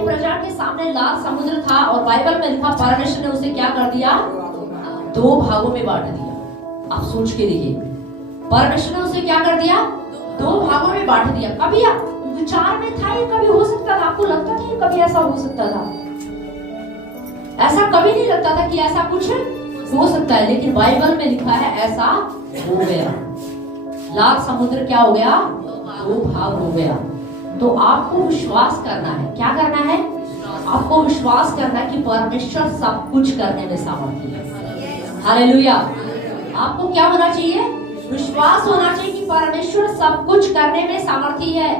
प्रजा के सामने लाल समुद्र था और बाइबल में लिखा परमेश्वर ने उसे क्या कर दिया, 2 भागों में बांट दिया। आप सोच के देखिए, परमेश्वर ने उसे क्या कर दिया, 2 भागों में बांट दिया। कभी विचार में था ये कभी हो सकता था? आपको लगता था ये कभी ऐसा हो सकता था? ऐसा कभी नहीं लगता था कि ऐसा कुछ हो सकता है, लेकिन बाइबल में लिखा है ऐसा हो गया। लाल समुद्र क्या हो गया, 2 भाग हो गया। तो आपको विश्वास करना है। क्या करना है? आपको विश्वास करना है कि परमेश्वर सब कुछ करने में सामर्थ्य है। हालेलुया। आपको क्या होना चाहिए? विश्वास होना चाहिए कि परमेश्वर सब कुछ करने में सामर्थ्य है।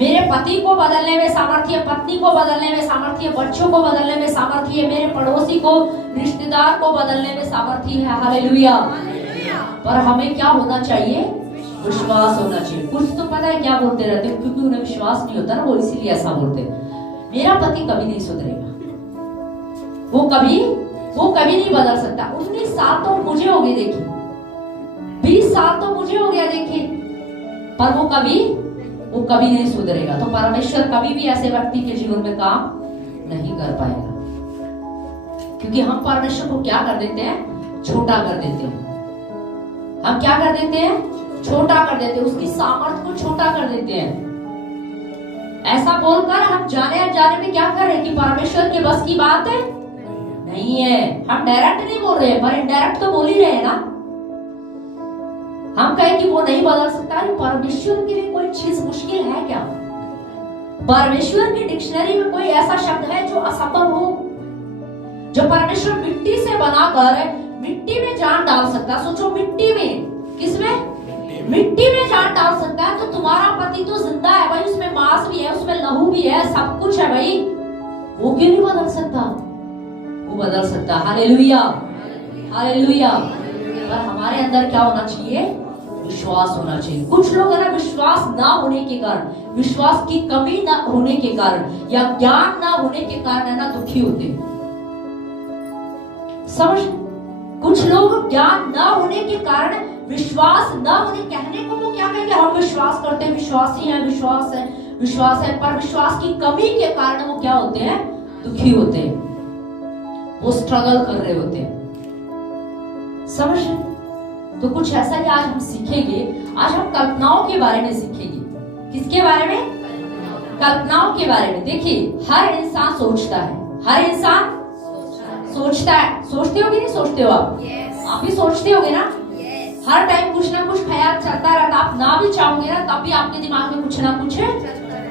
मेरे पति को बदलने में सामर्थ्य है, पत्नी को बदलने में सामर्थ्य है, बच्चों को बदलने में सामर्थ्य है, मेरे पड़ोसी को, रिश्तेदार को बदलने में सामर्थ्य है। हालेलुया। पर हमें क्या होना चाहिए? विश्वास होना चाहिए। कुछ तो पता है क्या बोलते रहते हैं, क्योंकि उन्हें विश्वास नहीं होता ना, वो इसीलिए ऐसा बोलते हैं। मेरा पति कभी नहीं सुधरेगा, वो कभी नहीं बदल सकता। 19 साल तो मुझे हो गए देखिए, 20 साल तो मुझे हो गया देखिए, पर वो कभी नहीं सुधरेगा। तो परमेश्वर कभी भी ऐसे व्यक्ति के जीवन में काम नहीं कर पाएगा, क्योंकि हम परमेश्वर को क्या कर देते हैं? छोटा कर देते हैं। हम क्या कर देते हैं? छोटा कर देते हैं, उसकी सामर्थ्य को छोटा कर देते हैं। ऐसा बोलकर हम जाने में क्या कर रहे हैं कि परमेश्वर के बस की बात है नहीं है। हम डायरेक्ट नहीं बोल रहे हैं, पर इनडायरेक्ट तो बोल ही रहे हैं ना। हम कहें कि वो नहीं बदल सकता, परमेश्वर के लिए कोई चीज मुश्किल है क्या? परमेश्वर की डिक्शनरी में कोई ऐसा शब्द है जो असंभव हो? जो परमेश्वर मिट्टी से बनाकर मिट्टी में जान डाल सकता है। सोचो, मिट्टी में, किसमें? मिट्टी में जान डाल सकता है। तो तुम्हारा पति तो जिंदा है भाई, उसमें मांस भी है, उसमें लहू भी है, सब कुछ है भाई, वो क्यों नहीं बदल सकता? वो बदल सकता। Hallelujah, hallelujah. पर हमारे अंदर क्या होना चाहिए? विश्वास होना चाहिए। कुछ लोग है ना, विश्वास ना होने के कारण, विश्वास की कमी ना होने के कारण या ज्ञान ना होने के कारण है ना दुखी होते हैं। समझ? कुछ लोग ज्ञान ना होने के कारण, विश्वास ना होने, कहने को वो क्या कहेंगे, हम विश्वास करते हैं, विश्वासी हैं, विश्वास है, पर विश्वास की कमी के कारण वो क्या होते हैं? दुखी होते हैं, वो स्ट्रगल कर रहे होते हैं। समझ? तो कुछ ऐसा ही आज हम सीखेंगे। आज हम कल्पनाओं के बारे में सीखेंगे। किसके बारे में? कल्पनाओं के बारे में। देखिए, हर इंसान सोचता है, हर इंसान सोचता है। सोचते हो कि नहीं सोचते हो आप? आप भी सोचते होगे ना? हर टाइम कुछ ना कुछ ख्याल चलता रहता। आप ना भी चाहोगे ना, तब भी आपके दिमाग में कुछ ना कुछ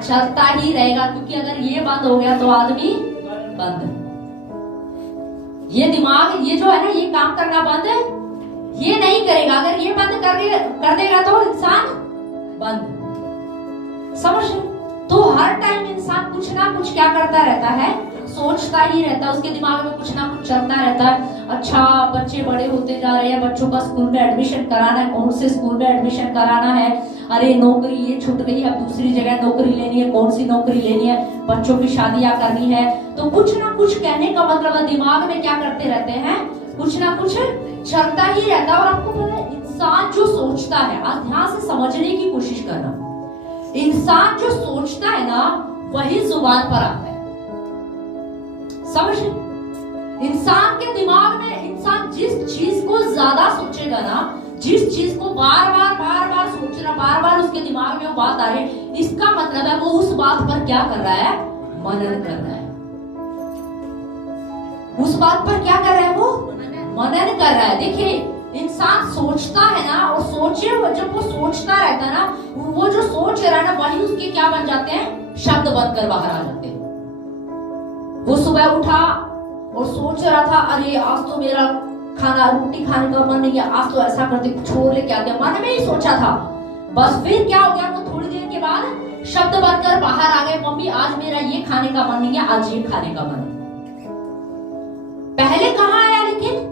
चलता ही रहेगा, क्योंकि अगर ये बंद हो गया तो आदमी बंद। ये दिमाग, ये जो है ना, ये काम करना बंद है, ये नहीं करेगा। अगर ये बंद कर देगा तो इंसान बंद। समझ? तो हर टाइम इंसान कुछ ना कुछ क्या करता रहता है? सोचता ही रहता है। उसके दिमाग में कुछ ना कुछ चलता रहता है। अच्छा, बच्चे बड़े होते जा रहे हैं, बच्चों का स्कूल में एडमिशन कराना है, कौन से स्कूल में एडमिशन कराना है, अरे नौकरी ये छूट गई, अब दूसरी जगह नौकरी लेनी है, कौन सी नौकरी लेनी है, बच्चों की शादियां करनी है। तो कुछ ना कुछ, कहने का मतलब दिमाग में क्या करते रहते हैं? कुछ ना कुछ चलता ही रहता है। और आपको पता है, इंसान जो सोचता है, आज ध्यान से समझने की कोशिश करना, इंसान जो सोचता है ना, वही जुबान पर आता है। समझ? इंसान के दिमाग में, इंसान जिस चीज को ज्यादा सोचेगा ना, जिस चीज को बार बार सोचना, बार बार उसके दिमाग में वो बात आ रही है, इसका मतलब है वो उस बात पर क्या कर रहा है? मनन कर रहा है। उस बात पर क्या कर रहा है? वो मनन कर रहा है। देखिए, इंसान सोचता है ना, और सोचे, जब वो सोचता रहता है ना, वो जो सोच रहा है ना, वही उसके क्या बन जाते हैं? शब्द बनकर बाहर आ जाते हैं। वो सुबह उठा और सोच रहा था, अरे आज तो मेरा रोटी खाने का मन नहीं है, आज तो ऐसा करते, छोड़ लेके आते, मन में ही सोचा था। बस फिर क्या हो गया? वो थोड़ी देर के बाद शब्द बनकर बाहर आ गए, मम्मी आज मेरा ये खाने का मन नहीं है, आज ये खाने का मन। पहले कहाँ आया? लेकिन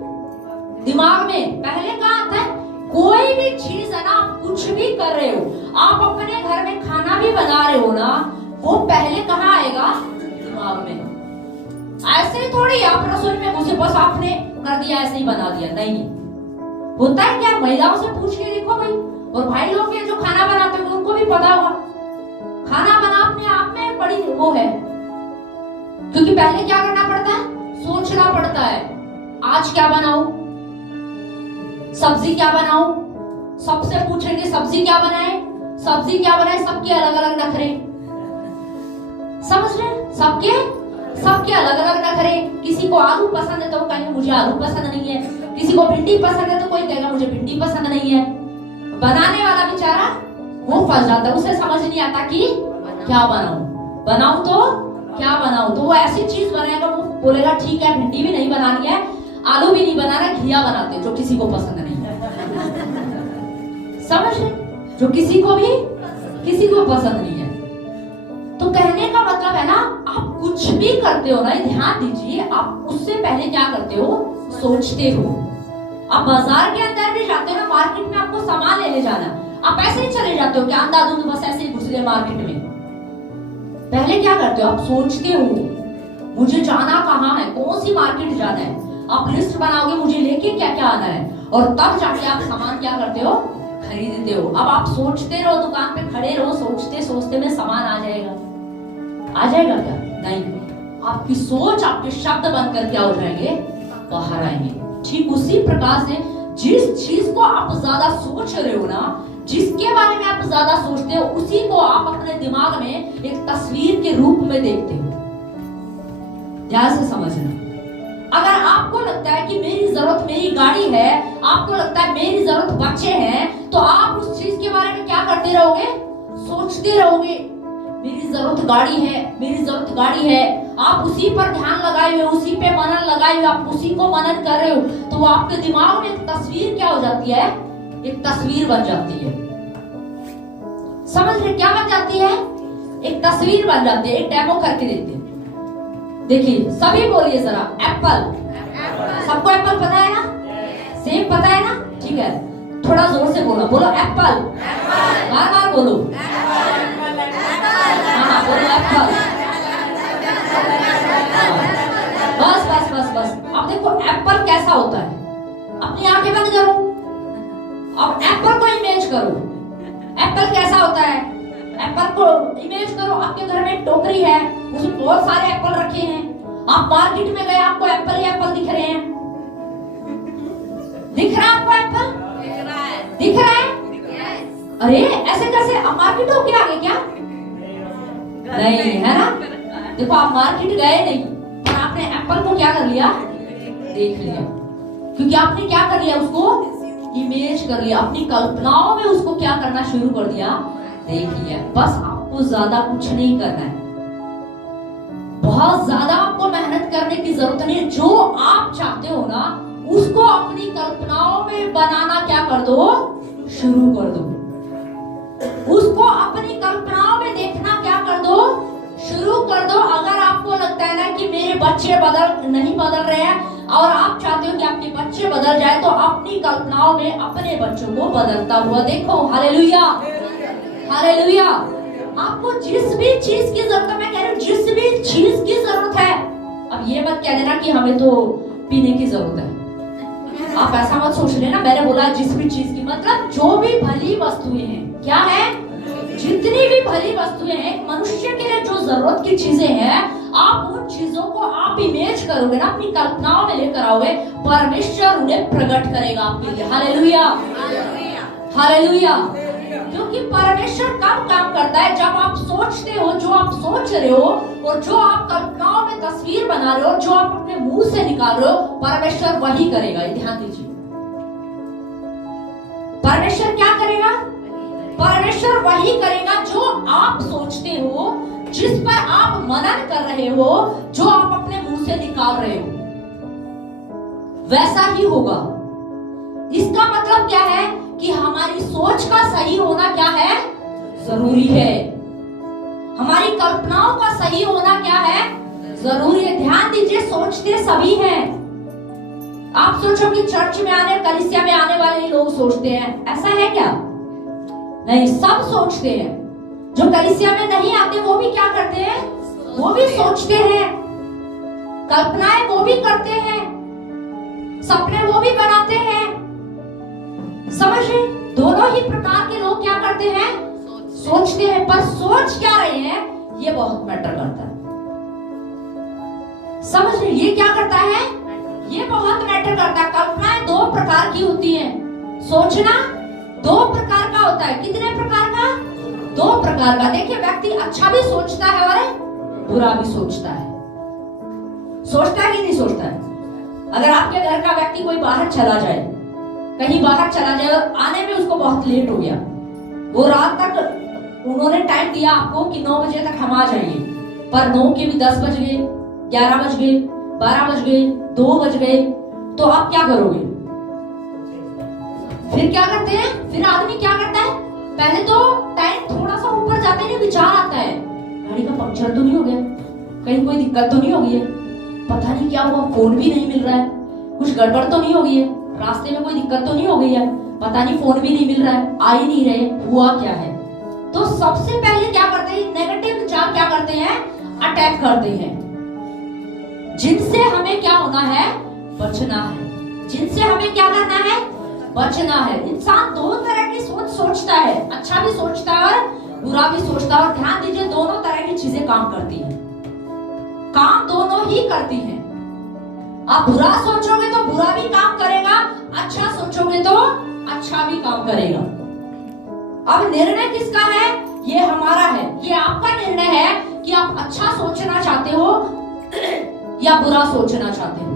दिमाग में पहले कहाँ आता है? कोई भी चीज है ना, कुछ भी कर रहे हो, आप अपने घर में खाना भी बना रहे हो ना, वो पहले कहाँ आएगा? दिमाग में। ऐसे ही थोड़ी आप रसोई में घुसे, बस आपने कर दिया, ऐसे ही बना दिया, नहीं होता है क्या? महिलाओं से पूछ के देखो भाई, और भाई लोग के जो खाना बनाते हैं उनको भी पता होगा। खाना बना अपने आप में बड़ी वो है, क्योंकि पहले क्या करना पड़ता है, सोचना पड़ता है। आज क्या बनाऊं, सब्जी क्या बनाऊं, सबसे पूछेंगे सब्जी क्या बनाए, सब्जी क्या बनाए, सबके अलग अलग नखरे, समझ रहे, सबके अलग अलग नखरे। किसी को आलू पसंद है तो वो कहेंगे मुझे आलू पसंद नहीं है, किसी को भिंडी पसंद है तो कोई कहेगा मुझे भिंडी पसंद नहीं है। बनाने वाला बेचारा वो फंस जाता है, उसे समझ नहीं आता कि क्या बनाऊं तो क्या बनाऊं। तो वो ऐसी चीज बनाएगा, वो बोलेगा ठीक है भिंडी भी नहीं बनानी है, आलू भी नहीं बनाना, घिया बनाते जो किसी को पसंद नहीं है। समझ रहे, जो किसी को पसंद नहीं है। तो कहने का मतलब है ना, आप कुछ भी करते हो ना, ध्यान दीजिए, आप उससे पहले क्या करते हो, सोचते हो। आप बाजार के अंदर भी जाते हो ना, मार्केट में आपको सामान लेने जाना, आप ऐसे ही चले जाते हो क्या अंधाधुंध बस ऐसे ही घुस गए मार्केट में। पहले क्या करते हो, आप सोचते हो मुझे जाना कहाँ है, कौन सी मार्केट जाना है, आप लिस्ट बनाओगे मुझे लेके क्या क्या आना है, और तब जाके आप सामान क्या करते हो, खरीदते हो। अब आप सोचते रहो, दुकान पे खड़े रहो, सोचते सोचते में सामान आ जाएगा क्या, नहीं। आपकी सोच, आपके शब्द बनकर क्या हो जाएंगे, बाहर आएंगे। ठीक उसी प्रकार से जिस चीज को आप ज्यादा सोच रहे हो ना, जिसके बारे में आप ज्यादा सोचते हो, उसी को आप अपने दिमाग में एक तस्वीर के रूप में देखते हो। ध्यान से समझना। अगर आपको लगता है कि मेरी जरूरत मेरी गाड़ी है, आपको लगता है मेरी जरूरत बच्चे हैं, तो आप उस चीज के बारे में क्या करते रहोगे, सोचते रहोगे। मेरी जरूरत गाड़ी है, आप उसी पर ध्यान लगाए हुए, उसी पे मनन लगाए हुए, आप उसी को मनन कर रहे हो, तो वो आपके दिमाग में एक तस्वीर क्या हो जाती है, एक तस्वीर बन जाती है। समझ रहे, क्या बन जाती है, एक तस्वीर बन जाती है। एक डेमो करके देते हैं, देखिए सभी बोलिए जरा, एप्पल। सबको एप्पल पता है ना, सेब पता है ना, ठीक है, थोड़ा जोर से बोलो, बोलो एप्पल, बार बोलो, हाँ बोलो एप्पल। बस। अब देखो एप्पल कैसा होता है, अपनी आंखें बंद करो, अब एप्पल को इमेज करो। एप्पल कैसा होता है, एप्पल को इमेज करो। आपके घर में टोकरी है, उसमें बहुत सारे एप्पल रखे हैं, आप मार्केट में गए, आपको एप्पल ही एप्पल दिख रहे हैं। दिख रहा है आपको एप्पल, दिख रहा है? अरे ऐसे कैसे, आप मार्केट हो क्या आगे, क्या नहीं है ना। देखो आप मार्केट गए नहीं, पर आपने एप्पल को क्या कर लिया, देख लिया, क्योंकि आपने क्या कर लिया, उसको इमेज कर लिया, अपनी कल्पनाओं में उसको क्या करना शुरू कर दिया, देख लिया। बस आपको ज्यादा कुछ नहीं करना है, बहुत ज्यादा आपको मेहनत करने की जरूरत नहीं। जो आप चाहते हो ना, उसको अपनी कल्पनाओं में बनाना क्या कर दो, शुरू कर दो। उसको अपनी कल्पनाओं में देखना क्या कर दो, शुरू कर दो। अगर आपको लगता है ना कि मेरे बच्चे नहीं बदल रहे हैं, और आप चाहते हो कि आपके बच्चे बदल जाए, तो अपनी कल्पनाओं में अपने बच्चों को बदलता हुआ देखो। Hallelujah, hallelujah. आपको जिस भी चीज की जरूरत है, मैं कह रही हूँ जिस भी चीज की जरूरत है, अब ये मत कह देना कि हमें तो पीने की जरूरत है, आप ऐसा मत सोच लेना। मैंने बोला जिस भी चीज की, मतलब जो भी भली वस्तुएं हैं, क्या है, जितनी भी भली वस्तुएं हैं, मनुष्य के लिए जो जरूरत की चीजें हैं, आप उन चीजों को आप इमेज करोगे ना, अपनी कल्पनाओं में लेकर आओगे, परमेश्वर उन्हें प्रकट करेगा आपके लिए। Hallelujah, hallelujah. क्योंकि परमेश्वर कब काम करता है, जब आप सोचते हो, जो आप सोच रहे हो और जो आप कल्पनाओं में तस्वीर बना रहे हो, जो आप अपने मुंह से निकाल रहे हो, परमेश्वर वही करेगा। ध्यान दीजिए, परमेश्वर क्या करेगा, परमेश्वर वही करेगा जो आप सोचते हो, जिस पर आप मनन कर रहे हो, जो आप अपने मुंह से निकाल रहे हो, वैसा ही होगा। इसका मतलब क्या है कि हमारी सोच का सही होना क्या है, जरूरी है। हमारी कल्पनाओं का सही होना क्या है, जरूरी है। ध्यान दीजिए, सोचते सभी हैं। आप सोचो कि चर्च में आने, कलीसिया में आने वाले ही लोग सोचते हैं, ऐसा है क्या? नहीं, सब सोचते हैं। जो कलीसिया में नहीं आते वो भी क्या करते हैं, वो भी सोचते हैं, कल्पनाएं वो भी करते हैं, सपने वो भी बनाते हैं। समझ रहे, दोनों ही प्रकार के लोग क्या करते हैं, सोचते हैं। पर सोच क्या रहे हैं, ये बहुत मैटर करता है। समझ रहे, ये क्या करता है, ये बहुत मैटर करता है। कल्पनाएं दो प्रकार की होती हैं, सोचना दो प्रकार का होता है। कितने प्रकार का, दो प्रकार का। देखिए व्यक्ति अच्छा भी सोचता है और बुरा भी सोचता है। सोचता है कि नहीं सोचता है। अगर आपके घर का व्यक्ति कोई बाहर चला जाए, कहीं बाहर चला जाए और आने में उसको बहुत लेट हो गया, वो रात तक उन्होंने टाइम दिया आपको कि 9 बजे तक हम आ जाएंगे, पर 9 के भी 10 बज गए, 11 बज गए, 12 बज गए, 2 बज गए, तो आप क्या करोगे? फिर क्या करते हैं, फिर आदमी क्या करता है, पहले तो टाइम थोड़ा सा ऊपर जाते ही विचार आता है, गाड़ी का पंक्चर तो नहीं हो गया, कहीं कोई दिक्कत तो नहीं हो गई है, पता नहीं क्या हुआ, फोन भी नहीं मिल रहा है, कुछ गड़बड़ तो नहीं हो गई है, रास्ते में कोई दिक्कत तो नहीं हो गई है, पता नहीं फोन भी नहीं मिल रहा है, आ ही नहीं रहे, हुआ क्या है। तो सबसे पहले क्या करते हैं, नेगेटिव विचार क्या करते हैं, अटैक करते हैं, जिनसे हमें क्या होना है, बचना है, जिनसे हमें क्या करना है, बचना है। इंसान दो तरह की सोच सोचता है, अच्छा भी सोचता है और बुरा भी सोचता है। और ध्यान दीजिए दोनों तरह की चीजें काम करती हैं, काम दोनों ही करती हैं। आप बुरा सोचोगे तो बुरा भी काम करेगा, अच्छा सोचोगे तो अच्छा भी काम करेगा। अब निर्णय किसका है, ये हमारा है, ये आपका निर्णय है कि आप अच्छा सोचना चाहते हो या बुरा सोचना चाहते हो।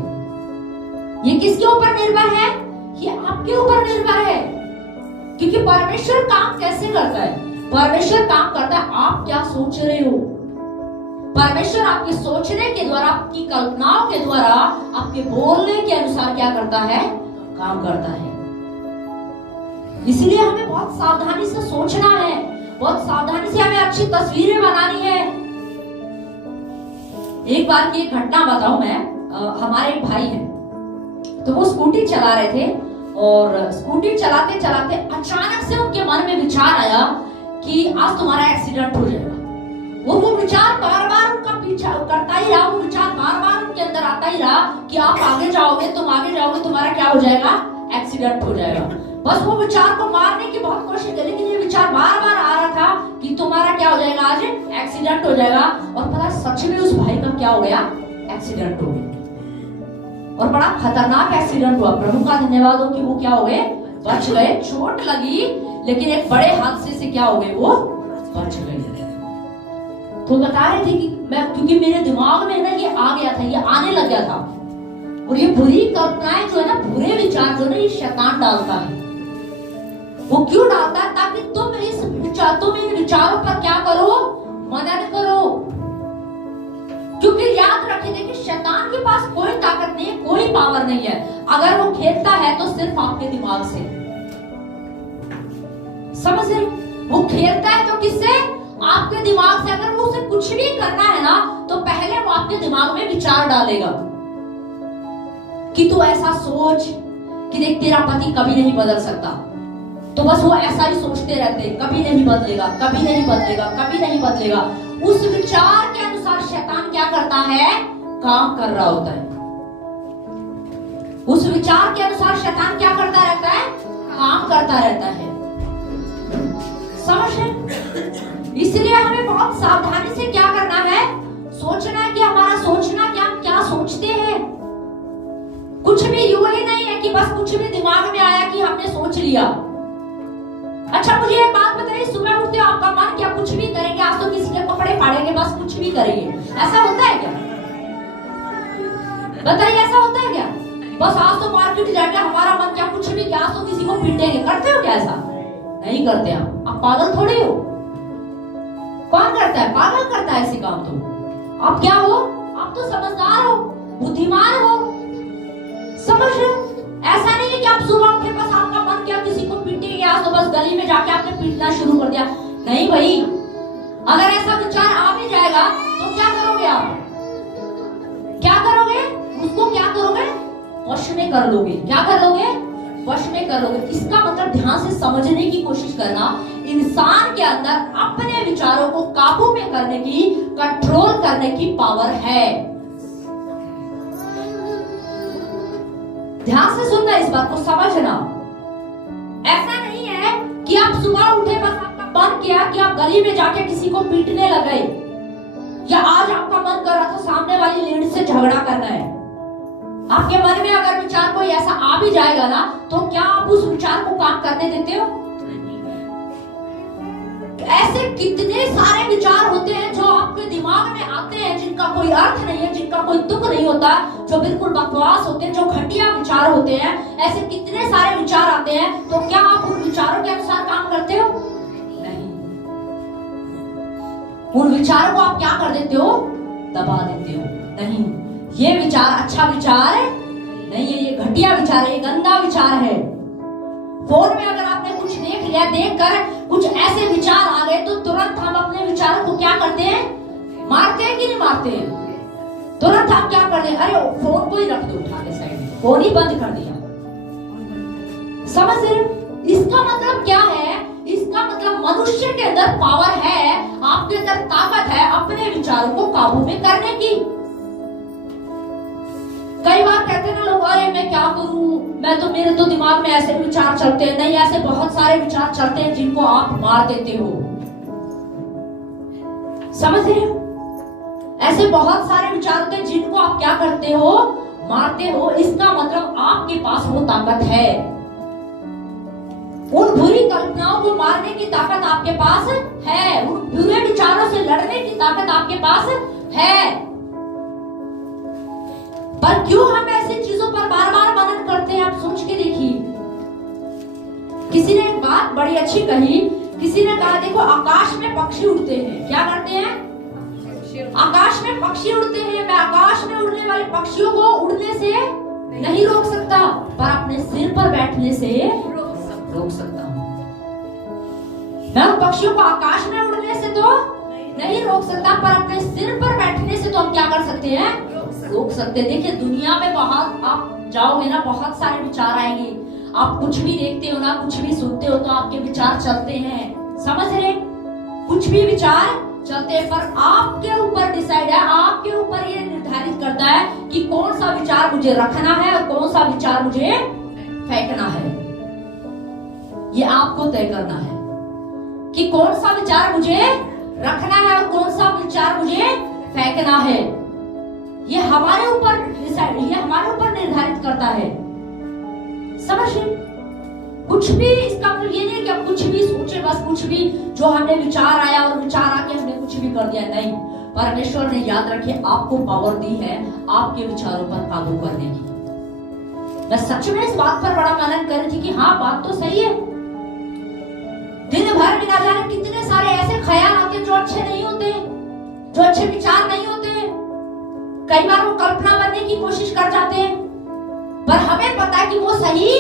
ये किसके ऊपर निर्भर है, ये आपके ऊपर निर्भर है। क्योंकि परमेश्वर काम कैसे करता है, परमेश्वर काम करता है आप क्या सोच रहे हो। परमेश्वर आपके सोचने के द्वारा, आपकी कल्पनाओं के द्वारा, आपके बोलने के अनुसार क्या करता है, काम करता है। इसलिए हमें बहुत सावधानी से सोचना है, बहुत सावधानी से हमें अच्छी तस्वीरें बनानी है। एक बार की एक घटना बताऊं मैं, हमारे एक भाई हैं, तो वो स्कूटी चला रहे थे और स्कूटी चलाते चलाते अचानक से उनके मन में विचार आया कि आज तुम्हारा एक्सीडेंट हो जाएगा। वो विचार बार बार उनका पीछा करता ही रहा, वो विचार बार बार उनके अंदर आता ही रहा कि आप आगे जाओगे, तुम आगे जाओगे, तुम्हारा क्या हो जाएगा, एक्सीडेंट हो जाएगा। बस वो विचार को मारने की बहुत कोशिश की, लेकिन ये विचार बार बार आ रहा था कि तुम्हारा क्या हो जाएगा, आज एक्सीडेंट हो जाएगा। और पता सच में उस भाई का क्या हो गया, एक्सीडेंट हो गया, और बड़ा खतरनाक एक्सीडेंट हुआ। प्रभु का धन्यवाद हो कि वो क्या हो गए, बच गए। चोट लगी लेकिन एक बड़े हादसे से क्या हो गए, वो बच गए। तो बता रहे थे कि मैं, क्योंकि मेरे दिमाग में ना ये आ गया था, ये आने लग गया था, और ये बुरी कल्पनाएं जो है ना, बुरे विचार जो है ना, ये शैतान डालता है। वो क्यों डालता है, ताकि तुम इन विचारों पर क्या करो, मनन करो। क्योंकि याद रखें, देखिए शैतान के पास कोई ताकत नहीं है, कोई पावर नहीं है। अगर वो खेलता है तो सिर्फ आपके दिमाग से, समझ रहे, वो खेलता है तो किससे, आपके दिमाग से। अगर वो उसे कुछ भी करना है ना, तो पहले वो आपके दिमाग में विचार डालेगा कि तू ऐसा सोच कि देख तेरा पति कभी नहीं बदल सकता, तो बस वो ऐसा ही सोचते रहते, कभी नहीं बदलेगा, कभी नहीं बदलेगा, कभी नहीं बदलेगा। उस विचार के अनुसार शैतान क्या करता है, काम कर रहा होता है। उस विचार के अनुसार शैतान क्या करता रहता है, काम करता रहता है। समझ रहे, इसलिए हमें बहुत सावधानी से क्या करना है, सोचना है कि हमारा सोचना क्या सोचते हैं। कुछ भी यूं ही नहीं है कि बस कुछ भी दिमाग में आया कि हमने सोच लिया। अच्छा मुझे एक बात बताइए, सुबह उठते हो आपका मन क्या, कुछ भी करेंगे, आज तो किसी के कपड़े फाड़ेंगे, बस कुछ भी करेंगे, ऐसा होता है क्या, बताइए ऐसा होता है क्या? बस आज तो मार्केट जाएंगे, हमारा मन क्या, कुछ भी क्या, आज तो किसी को पीटेंगे, करते हो क्या ऐसा? नहीं करते आप पागल थोड़े हो। कौन करता है, पागल करता है ऐसे काम। तो आप क्या हो, आप तो समझदार हो, बुद्धिमान हो, समझ रहे हो। ऐसा नहीं है कि आप सुबह उठे बस आपका मन क्या, किसी को पीटेंगे, आज तो बस गली में जाके आपने पीटना शुरू कर दिया। नहीं भाई, अगर ऐसा विचार आ भी जाएगा तो क्या करोगे आप, क्या करोगे, उसको क्या करोगे, वश में कर लोगे। क्या कर लोगे, वश में कर लोगे। इसका मतलब ध्यान से समझने की कोशिश करना, इंसान के अंदर अपने विचारों को काबू में करने की, कंट्रोल करने की पावर है। ध्यान से सुनना, इस बात को समझना। ऐसा नहीं है कि आप सुबह उठे बस आपका मन किया कि आप गली में जाके किसी को पीटने लगे, या आज आपका मन कर रहा था सामने वाली लेडी से झगड़ा करना है। आपके मन में अगर विचार कोई ऐसा आ भी जाएगा ना, तो क्या आप उस विचार को काम करने देते हो? ऐसे कितने सारे विचार होते हैं जो आपके दिमाग में आते हैं, जिनका कोई अर्थ नहीं है, जिनका कोई तुक नहीं होता, जो बिल्कुल बकवास होते हैं, जो घटिया विचार होते हैं। ऐसे कितने सारे विचार आते हैं, तो क्या आप उन विचारों के अनुसार काम करते हो? नहीं। उन विचारों को आप क्या कर देते हो? दबा देते हो। नहीं, ये विचार अच्छा विचार है नहीं है, ये घटिया विचार है, ये गंदा विचार है। फोन में अगर आपने कुछ देख लिया, देखकर कुछ ऐसे विचार आ गए, तो तुरंत हम अपने विचारों को क्या करते हैं? मारते हैं कि नहीं मारते हैं? तुरंत आप क्या करते हैं? अरे फोन को ही रख दो, उठा के साइड में, फोन ही बंद कर दिया। समझ रहे हो? इसका मतलब क्या है? इसका मतलब मनुष्य के अंदर पावर है, आपके अंदर ताकत है अपने विचारों को काबू में करने की। कई बार कहते हैं ना लोग, अरे मैं क्या करूं, मैं तो, मेरे तो दिमाग में ऐसे विचार चलते हैं। नहीं, ऐसे बहुत सारे विचार चलते हैं जिनको आप मार देते हो। समझ रहे हो? ऐसे बहुत सारे विचार होते हैं जिनको आप क्या करते हो? मारते हो। इसका मतलब आपके पास वो ताकत है। उन बुरी कल्पनाओं को मारने की ताकत आपके पास है। उन बुरे विचारों से लड़ने की ताकत आपके पास है। पर क्यों हम ऐसी चीजों पर बार बार मनन करते हैं? आप सोच के देखिए। किसी ने एक बात बड़ी अच्छी कही। किसी ने कहा, देखो आकाश में पक्षी उड़ते हैं। क्या करते हैं? आकाश में पक्षी उड़ते हैं। मैं आकाश में उड़ने वाले पक्षियों को उड़ने से नहीं रोक सकता, पर अपने सिर पर बैठने से रोक सकता हूँ। मैं उन पक्षियों को आकाश में उड़ने से तो नहीं रोक सकता, पर अपने सिर पर बैठने से तो हम क्या कर सकते हैं? रोक सकते। देखिए दुनिया में बहुत, आप जाओगे ना, बहुत सारे विचार आएंगे। आप कुछ भी देखते हो ना, कुछ भी सुनते हो, तो आपके विचार चलते हैं। समझ रहे? कुछ भी विचार चलते हैं, पर आपके ऊपर डिसाइड है, आपके ऊपर ये निर्धारित करता है कि कौन सा विचार मुझे रखना है और कौन सा विचार मुझे फेंकना है। ये आपको तय करना है कि कौन सा विचार मुझे रखना है और कौन सा विचार मुझे फेंकना है। ये हमारे ऊपर डिसाइड, ये हमारे ऊपर निर्धारित करता है। समझिए? कुछ भी, इसका मतलब ये नहीं कि आप कुछ भी सोचे, बस कुछ भी जो हमने विचार आया और विचार आके हमने कुछ भी कर दिया। नहीं, परमेश्वर ने, याद रखिए, आपको पावर दी है आपके विचारों पर काबू करने की। मैं सच में इस बात पर बड़ा मनन कर रही थी कि हाँ, बात तो सही है। दिन भर में ना जाने कितने सारे ऐसे ख्याल आते हैं जो अच्छे नहीं होते, जो अच्छे विचार नहीं होते। कई बार वो कल्पना बनने की कोशिश कर जाते हैं, पर हमें पता है कि वो सही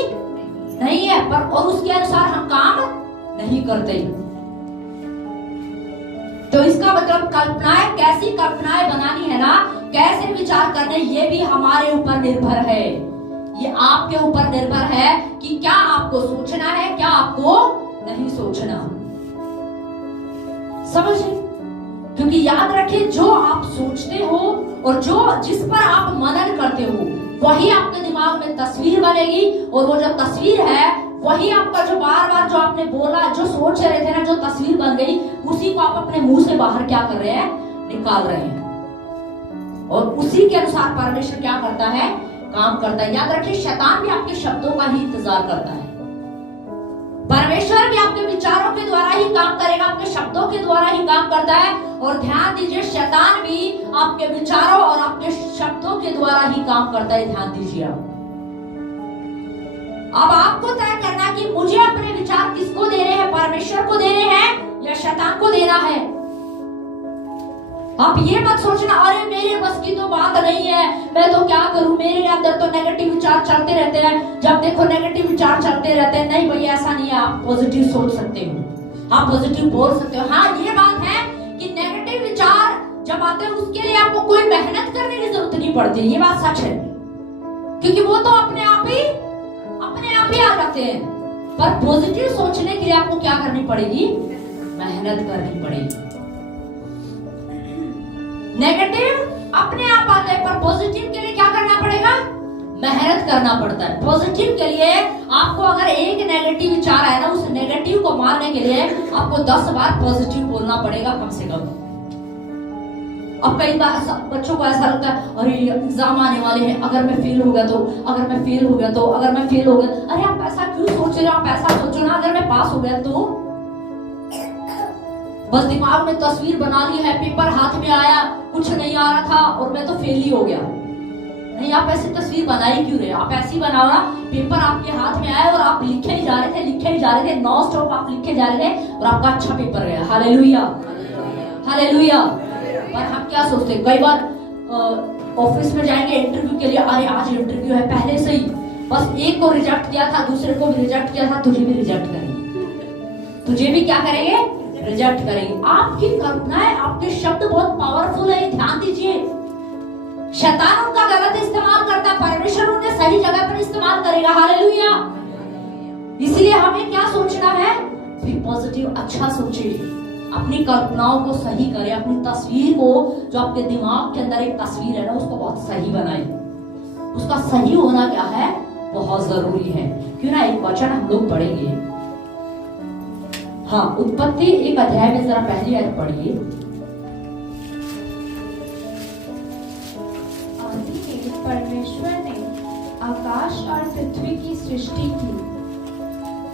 नहीं है, पर और उसके अनुसार हम काम नहीं करते। तो इसका मतलब कल्पनाएं, कैसी कल्पनाएं बनानी है ना, कैसे विचार करने, ये भी हमारे ऊपर निर्भर है। ये आपके ऊपर निर्भर है कि क्या आपको सोचना है, क्या आपको नहीं सोचना। समझे? क्योंकि याद रखिए, जो आप सोचते हो और जिस पर आप मनन करते हो, वही आपके दिमाग में तस्वीर बनेगी। और वो जो तस्वीर है, वही आपका जो बार बार जो आपने बोला, जो सोच रहे थे ना, जो तस्वीर बन गई, उसी को आप अपने मुंह से बाहर क्या कर रहे हैं? निकाल रहे हैं। और उसी के अनुसार परमेश्वर क्या करता है? काम करता है। याद रखिए, शैतान भी आपके शब्दों का ही इंतजार करता है। परमेश्वर भी आपके विचारों के द्वारा ही काम करेगा, आपके शब्दों के द्वारा ही काम करता है। और ध्यान दीजिए, शैतान भी आपके विचारों और आपके शब्दों के द्वारा ही काम करता है। ध्यान दीजिए। अब आपको तय करना कि मुझे अपने विचार किसको देने हैं, परमेश्वर को देने हैं या शैतान को देना है। आप ये मत सोचना, अरे मेरे बस की तो बात नहीं है, मैं तो क्या करूं, मेरे अंदर तो नेगेटिव विचार चलते रहते हैं, जब देखो नेगेटिव विचार चलते रहते हैं। नहीं भैया, ऐसा नहीं है। आप पॉजिटिव सोच सकते हो, आप पॉजिटिव बोल सकते हो। हाँ, ये बात है कि नेगेटिव विचार जब आते हैं, उसके लिए आपको कोई मेहनत करने की जरूरत नहीं पड़ती। ये बात सच है, क्योंकि वो तो अपने आप ही आ जाते हैं। पर पॉजिटिव सोचने के लिए आपको क्या करनी पड़ेगी? मेहनत करनी पड़ेगी। नेगेटिव अपने आप आता है, पर पॉजिटिव के लिए क्या करना पड़ेगा? मेहनत करना पड़ता है। पॉजिटिव के लिए आपको अगर एक नेगेटिव विचार आया ना, उस नेगेटिव को मारने के लिए आपको 10 बार पॉजिटिव बोलना पड़ेगा कम से कम। अब कई बार बच्चों को ऐसा लगता है, अरे एग्जाम आने वाले हैं, अगर मैं फेल हो गया तो, अगर मैं फेल हो गया तो, अगर मैं फेल हो गया। अरे आप ऐसा क्यों सोच रहे हो? आप ऐसा सोचो ना, अगर मैं पास हो गया तो। बस दिमाग में तस्वीर बना ली है, पेपर हाथ में आया, कुछ नहीं आ रहा था और मैं तो फेल ही हो गया। नहीं, आप ऐसी तस्वीर बनाई क्यों रहे? आप ऐसी बनाओ ना, पेपर आपके हाथ में आया और आप लिखे ही जा रहे थे, लिखे ही जा रहे थे, नॉन स्टॉप आप लिखे जा रहे थे और आपका अच्छा पेपर गया। Hallelujah, hallelujah. पर हम क्या सोचते हैं, कई बार ऑफिस में जाएंगे इंटरव्यू के लिए, अरे आज इंटरव्यू है, पहले से ही बस एक को रिजेक्ट किया था, दूसरे को भी रिजेक्ट किया था, तुझे भी रिजेक्ट करेंगे, तुझे भी क्या करेंगे? रिजेक्ट करेंगे। आपकी कल्पनाएं, आपके शब्द बहुत पावरफुल है, ध्यान दीजिए। शैतान उनका गलत इस्तेमाल करता, परमेश्वर उन्हें सही जगह पर इस्तेमाल करेगा। हालेलुया। इसलिए हमें क्या सोचना है? बी पॉजिटिव, अच्छा सोचिए, अपनी कल्पनाओं को सही करें, अपनी तस्वीर को, जो आपके दिमाग के अंदर एक तस्वीर है ना, उसको बहुत सही बनाएं। उसका सही होना क्या है? बहुत जरूरी है। क्यों ना एक वचन हम लोग पढ़ेंगे। हाँ, उत्पत्ति 1 अध्याय में जरा पहली आयत पढ़िए। परमेश्वर ने आकाश और पृथ्वी की सृष्टि की।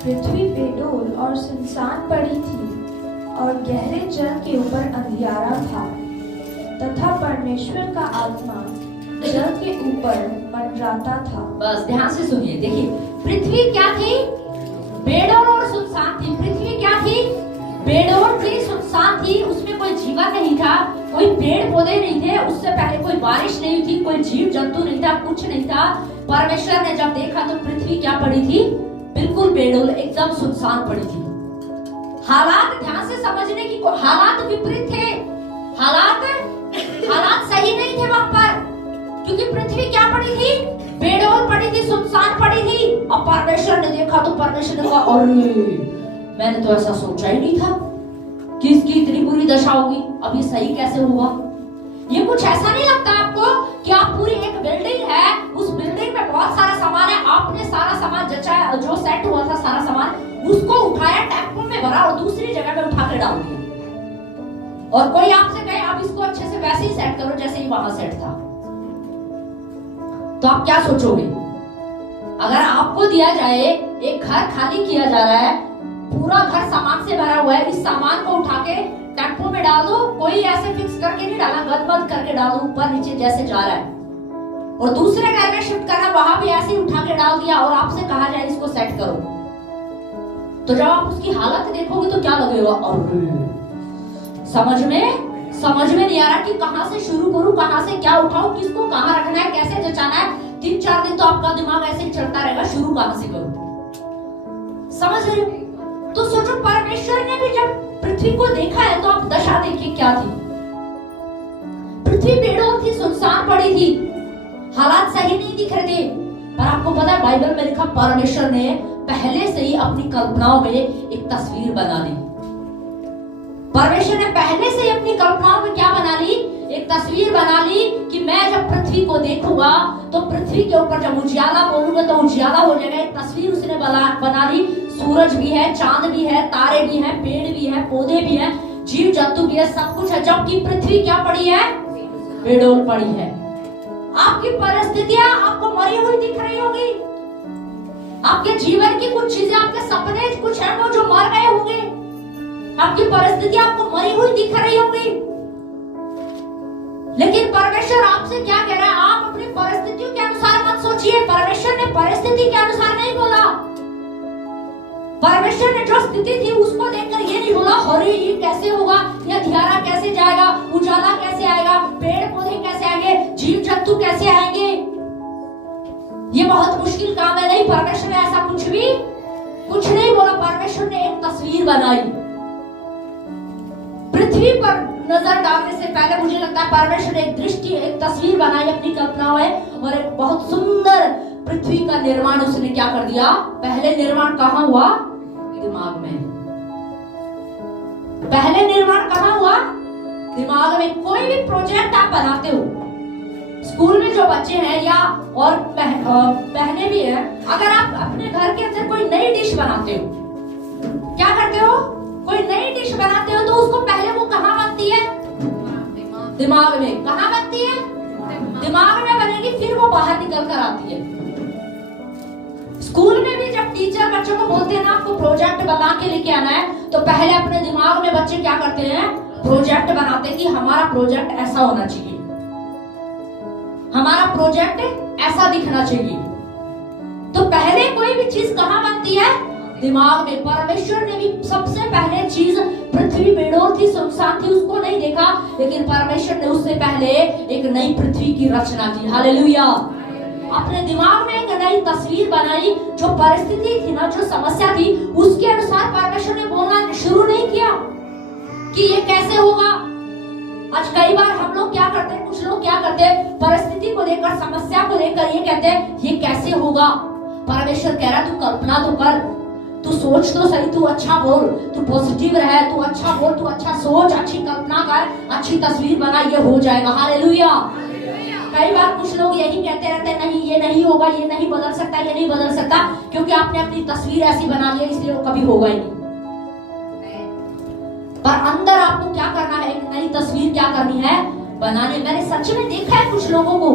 पृथ्वी बेडौल और सुनसान पड़ी थी और गहरे जल के ऊपर अंधियारा था, तथा परमेश्वर का आत्मा जल के ऊपर मंडराता था। बस ध्यान से सुनिए, देखिए, पृथ्वी क्या थी? बेडौल और सुनसान थी। पृथ्वी क्या थी? बेडौल थी, सुनसान थी, उसमें कोई जीवन नहीं था, कोई पेड़ पौधे नहीं थे, उससे पहले कोई बारिश नहीं थी, कोई जीव जंतु नहीं था, कुछ नहीं था। परमेश्वर ने जब देखा तो पृथ्वी क्या पड़ी थी? बिल्कुल बेडौल, एकदम सुनसान पड़ी थी। हालात ध्यान से समझने की, हालात विपरीत थे, हालात सही नहीं थे वहां पर, क्योंकि पृथ्वी क्या पड़ी थी? बेडौल पड़ी थी, सुनसान पड़ी थी। अब परमेश्वर ने देखा तो परमेश्वर ने कहा, अरे मैंने तो ऐसा सोचा ही नहीं था कि इसकी इतनी बुरी दशा होगी, अब ये सही कैसे हुआ? ये कुछ ऐसा नहीं लगता आपको कि आप पूरी एक बिल्डिंग है, उस बिल्डिंग में बहुत सारा सामान है, आपने सारा सामान जचाया, जो सेट हुआ था सारा सामान, उसको उठाया, टेम्पो में भरा और दूसरी जगह में उठा के डाल दिया, और कोई आपसे कहे आप इसको अच्छे से वैसे ही सेट करो जैसे ही वहां सेट था, तो आप क्या सोचोगे? अगर आपको दिया जाए, एक घर खाली किया जा रहा है, पूरा घर सामान से भरा हुआ है, इस सामान को उठा के टेम्पो में डाल दो, कोई ऐसे फिक्स करके नहीं डाला, गदबद करके डाल दो ऊपर नीचे जैसे जा रहा है, और दूसरे घर में शिफ्ट करना, वहां भी ऐसे ही उठा के डाल दिया और आपसे कहा जाए इसको सेट करो, तो जब आप उसकी हालत देखोगे तो क्या लगेगा? और समझ में नहीं आ रहा कि कहां से शुरू करूं, कहां से क्या उठाऊं, किसको कहां रखना है, कैसे जचाना है। 3-4 दिन तो आपका दिमाग ऐसे ही चलता रहेगा, शुरू कहां से करूं? समझ रहे हो? तो सोचो, परमेश्वर ने भी जब पृथ्वी को देखा है तो आप दशा देखिए क्या थी। पृथ्वी बेडौल थी, सुनसान पड़ी थी, हालात सही नहीं दिख रहे थे, पर आपको पता है बाइबल में लिखा, परमेश्वर ने पहले से ही अपनी कल्पनाओं में एक तस्वीर बना ली। परमेश्वर ने पहले से ही अपनी कल्पनाओं में क्या बना ली? एक तस्वीर बना ली कि मैं जब पृथ्वी को देखूंगा तो पृथ्वी के ऊपर जब उजियाला बोलूंगा तो उजियाला हो जाएगा। एक तस्वीर उसने बना ली। सूरज भी है, चांद भी है, तारे भी हैं, पेड़ भी है, पौधे भी हैं, जीव जंतु भी है, सब कुछ है, जबकि पृथ्वी क्या पड़ी है? बेडौल पड़ी है। आपकी परिस्थितियां आपको मरी हुई दिख रही होगी, आपके जीवन की कुछ चीजें, आपके सपने कुछ है वो जो मर गए होंगे, आपकी परिस्थिति आपको मरी हुई दिख रही होगी, लेकिन परमेश्वर आपसे क्या कह रहा है? आप अपनी परिस्थितियों के अनुसार मत सोचिए। परमेश्वर ने परिस्थिति के अनुसार नहीं बोला, परमेश्वर ने जो स्थिति थी उसको देखकर ये नहीं बोला, अरे ये कैसे होगा, ये अंधियारा कैसे जाएगा, उजाला कैसे आएगा, पेड़ पौधे कैसे आएंगे, जीव जंतु कैसे आएंगे, ये बहुत मुश्किल काम है। नहीं, परमेश्वर ने ऐसा कुछ नहीं बोला। परमेश्वर ने एक तस्वीर बनाई। पृथ्वी पर नजर डालने से पहले मुझे लगता है परमेश्वर ने एक तस्वीर बनाई अपनी कल्पनाओं में, और एक बहुत सुंदर पृथ्वी का निर्माण उसने क्या कर दिया? पहले निर्माण कहाँ हुआ? दिमाग में। पहले निर्माण कहाँ हुआ? दिमाग में। कोई भी प्रोजेक्ट आप बनाते हो, स्कूल में जो बच्चे हैं या और बहनें भी हैं, अगर आप अपने घर के अंदर कोई नई डिश बनाते हो, क्या करते हो? कोई नई डिश बनाते हो तो उसको पहले वो कहाँ बनती है? दिमाग में। कहाँ बनती है? दिमाग में बनेगी, फिर वो बाहर निकल कर आती है। स्कूल में भी जब टीचर बच्चों को बोलते हैं ना आपको प्रोजेक्ट बना के लेके आना है, तो पहले अपने दिमाग में बच्चे क्या करते हैं? प्रोजेक्ट बनाते हैं कि हमारा प्रोजेक्ट ऐसा होना चाहिए, हमारा प्रोजेक्ट ऐसा दिखना चाहिए। तो पहले कोई भी चीज कहाँ बनती है? दिमाग में। परमेश्वर ने भी सबसे पहले चीज, पृथ्वी बेडोल थी, सुनसान थी, उसको नहीं देखा, लेकिन परमेश्वर ने उससे पहले एक नई पृथ्वी की रचना की। हालेलुया। अपने दिमाग में एक नई तस्वीर बनाई। जो परिस्थिति थी ना, जो समस्या थी, उसके अनुसार परमेश्वर ने बोलना शुरू नहीं किया कि ये कैसे होगा। आज कई बार हम लोग क्या करते हैं, कुछ लोग क्या करते हैं, परिस्थिति को लेकर, समस्या को लेकर ये कहते हैं ये कैसे होगा। परमेश्वर कह रहा तू कल्पना तो कर, तू सोच तो सही, तू अच्छा बोल, तू पॉजिटिव रहे, तू अच्छा बोल, तू अच्छा सोच, अच्छी कल्पना कर, अच्छी तस्वीर बना, ये हो जाएगा। हालेलुया। कई बार कुछ लोग यही कहते रहते हैं नहीं ये नहीं होगा, ये नहीं बदल सकता, ये नहीं बदल सकता, क्योंकि आपने अपनी तस्वीर ऐसी बना ली है, इसलिए वो कभी होगा ही नहीं। पर अंदर आपको क्या करना है? एक नई तस्वीर क्या करनी है? बनानी। मैंने सच में देखा है कुछ लोगों को,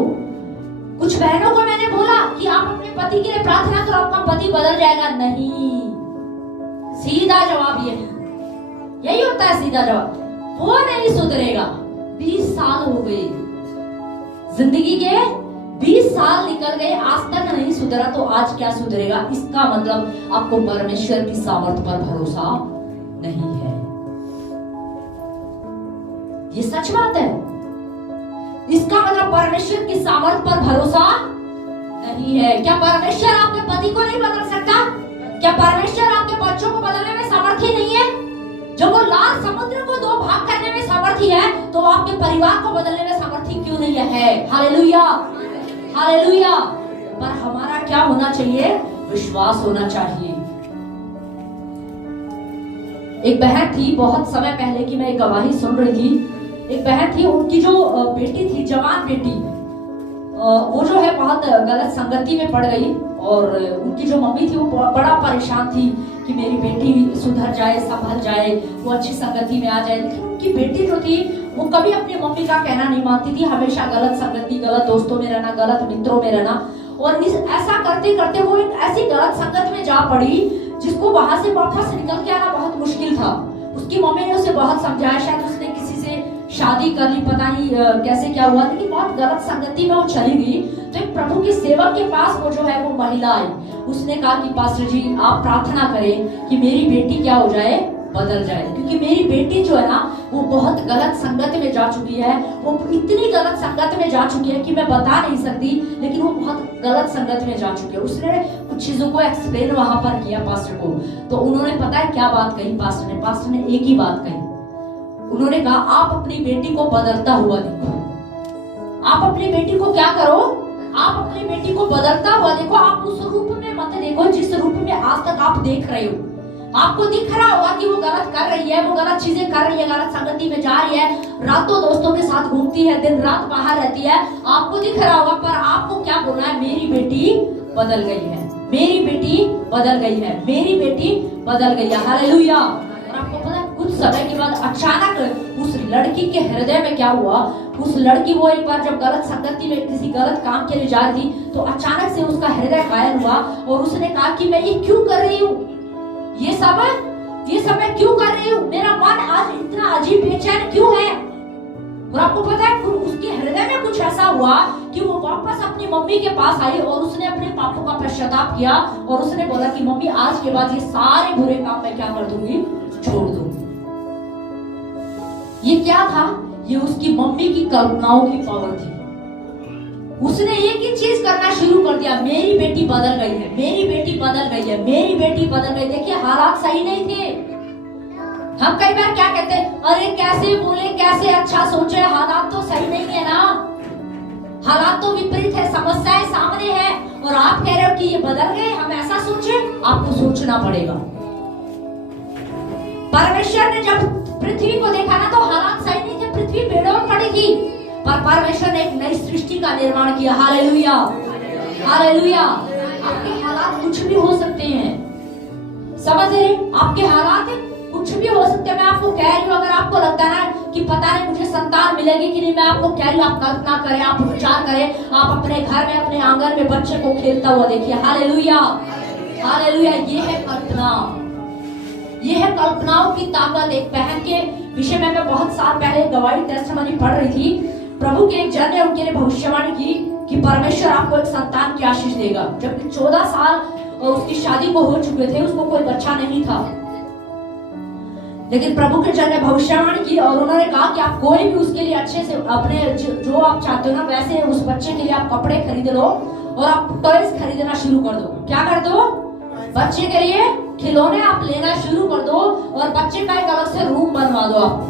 कुछ बहनों को मैंने बोला कि आप अपने पति के लिए प्रार्थना करो, आपका पति बदल जाएगा। नहीं, सीधा जवाब यही होता है, सीधा जवाब, वो नहीं सुधरेगा। 20 साल हो गए, जिंदगी के 20 साल निकल गए, आज तक नहीं सुधरा, तो आज क्या सुधरेगा? इसका मतलब आपको परमेश्वर की सामर्थ्य पर भरोसा नहीं है। ये सच बात है। इसका मतलब परमेश्वर की सामर्थ्य पर भरोसा नहीं है। क्या परमेश्वर आपके पति को नहीं बदल सकता? क्या परमेश्वर आपके बच्चों को बदलने में सामर्थ्य नहीं है? जो वो लाल समुद्र को 2 भाग करने में सामर्थ्य है, तो आपके परिवार को बदलने में सामर्थ्य क्यों नहीं है? Hallelujah, hallelujah. पर हमारा क्या होना चाहिए? विश्वास होना चाहिए। एक बहन थी, बहुत समय पहले की मैं एक गवाही सुन रही थी। एक बहन थी, उनकी जो बेटी थी, जवान बेटी, वो जो है बहुत गलत संगति में पड़ गई, और उनकी जो मम्मी थी वो बड़ा परेशान थी कि मेरी बेटी सुधर जाए, संभल जाए, वो अच्छी संगति में आ जाए। लेकिन उनकी बेटी जो थी वो कभी अपनी मम्मी का कहना नहीं मानती थी, हमेशा गलत संगति, गलत दोस्तों में रहना, गलत मित्रों में रहना, और ऐसा करते करते वो एक ऐसी गलत संगत में जा पड़ी जिसको वहां से वापस निकल के आना बहुत मुश्किल था। उसकी मम्मी ने उसे बहुत समझाया, शायद उसने किसी से शादी कर ली, पता नहीं कैसे क्या हुआ, लेकिन बहुत गलत संगति में वो चली गई। तो एक प्रभु के सेवक के पास वो जो है वो महिला आई, उसने कहा कि पास्टर जी आप प्रार्थना करें कि मेरी बेटी क्या हो जाए, बदल जाए, क्योंकि मेरी बेटी जो है ना वो बहुत गलत संगत में जा चुकी है, वो इतनी गलत संगत में जा चुकी है कि मैं बता नहीं सकती, लेकिन वो बहुत गलत संगत में जा चुकी है। उसने कुछ चीजों को एक्सप्लेन वहां पर किया पास्टर को, तो उन्होंने पता है क्या बात कही पास्टर ने एक ही बात कही। उन्होंने कहा आप अपनी बेटी को बदलता हुआ देखो, आप अपनी बेटी को क्या करो, आप अपनी बेटी को बदलता हुआ देखो, आप उस रूप में मत देखो जिस रूप में आज तक आप देख रहे हो। आपको दिख रहा होगा कि वो गलत कर रही है, वो गलत चीजें कर रही है, गलत संगति में जा रही है, रातों दोस्तों के साथ घूमती है, दिन रात बाहर रहती है, आपको दिख रहा होगा, पर आपको क्या बोलना है? मेरी बेटी बदल गई है, मेरी बेटी बदल गई है, मेरी बेटी बदल गई है। हालेलुया। और आपको पता है कुछ समय के बाद अचानक उस लड़की के हृदय में क्या हुआ? उस लड़की वो एक बार जब गलत संगति में किसी गलत काम के लिए जा रही थी, तो अचानक से उसका हृदय घायल हुआ और उसने कहा कि मैं ये क्यों कर रही हूँ, ये सब मैं क्यों कर रही हूँ, मेरा मन आज इतना अजीब बेचैन क्यों है। और आपको पता है उसके हृदय में कुछ ऐसा हुआ कि वो वापस अपनी मम्मी के पास आई और उसने अपने पापों का पश्चाताप किया और उसने बोला कि मम्मी आज के बाद ये सारे बुरे काम मैं क्या कर दूंगी, छोड़ दूंगी। ये क्या था? ये उसकी मम्मी की कल्पनाओं की पावर थी। उसने एक ही चीज करना शुरू कर दिया, मेरी बेटी बदल गई है, मेरी बेटी बदल गई है, मेरी बेटी बदल गई। देखिए हालात सही नहीं थे। हम कई बार क्या कहते हैं, अरे कैसे बोले, कैसे अच्छा सोचे, हालात तो सही नहीं है ना, हालात तो विपरीत है, समस्याएं सामने है, और आप कह रहे हो कि ये बदल गए, हम ऐसा सोचे। आपको सोचना पड़ेगा। परमेश्वर ने जब पृथ्वी को देखा ना, तो हालात सही नहीं थे, पृथ्वी बेडौल पड़ी थी, पर परमेश्वर ने एक नई सृष्टि का निर्माण किया। Hallelujah, hallelujah. आपके हालात कुछ भी हो सकते हैं, समझ रहे? आपके हालात कुछ भी हो सकता है। मैं आपको कह रही हूँ, अगर आपको लगता है ना कि पता नहीं मुझे संतान मिलेगी कि नहीं, मैं आपको कह रही हूँ, आप कल्पना करें, आप विचार करें, आप अपने घर में, अपने आंगन में बच्चे को खेलता हुआ देखिए। Hallelujah, hallelujah. ये है कल्पना, ये है कल्पनाओं की ताकत। एक बहन के विषय में मैं बहुत साल पहले गवाही टेस्टिमनी पढ़ रही थी। प्रभु के एक जन ने उनके लिए भविष्यवाणी की कि परमेश्वर आपको एक संतान की आशीष देगा। जबकि 14 साल उसकी शादी को हो चुके थे, उसको कोई बच्चा नहीं था, लेकिन प्रभु के जन ने भविष्यवाणी की और उन्होंने कहा कि आप कोई भी उसके लिए अच्छे से अपने जो आप चाहते हो ना, वैसे उस बच्चे के लिए आप कपड़े खरीद लो और आप टॉयज खरीदना शुरू कर दो। क्या कर दो? बच्चे के लिए खिलौने आप लेना शुरू कर दो और बच्चे का एक अलग से रूम बनवा दो आप,